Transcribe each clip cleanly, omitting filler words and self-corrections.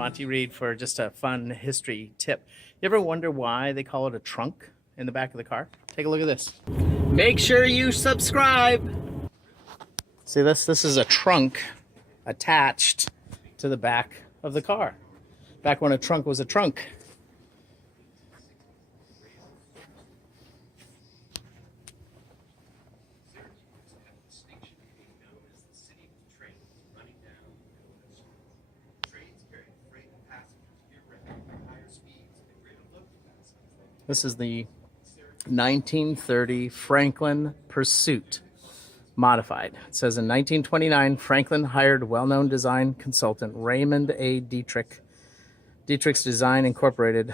Monty Reed for just a fun history tip. You ever wonder why they call it a trunk in the back of the car? Take a look at this. Make sure you subscribe. See this? This is a trunk attached to the back of the car. Back when a trunk was a trunk. This is the 1930 Franklin Pursuit modified. It says in 1929, Franklin hired well-known design consultant Raymond A. Dietrich. Dietrich's design incorporated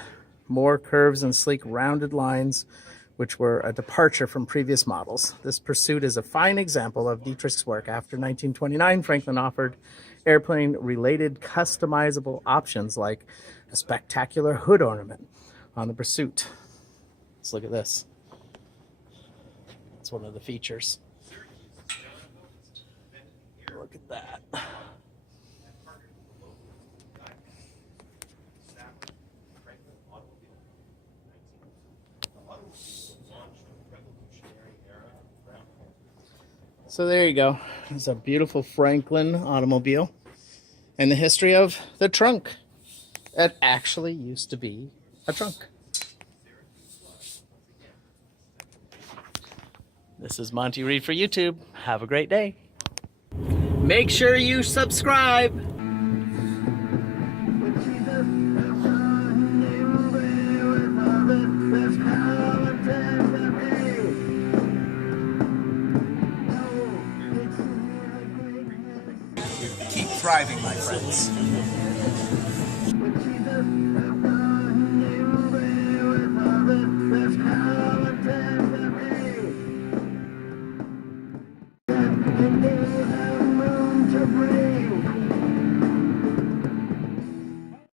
more curves and sleek rounded lines, which were a departure from previous models. This Pursuit is a fine example of Dietrich's work. After 1929, Franklin offered airplane-related customizable options like a spectacular hood ornament on the Pursuit. Let's look at this. It's one of the features. Look at that. So there you go. It's a beautiful Franklin automobile and the history of the trunk. It actually used to be a trunk. This is Monty Reed for YouTube. Have a great day. Make sure you subscribe. Keep thriving, my friends.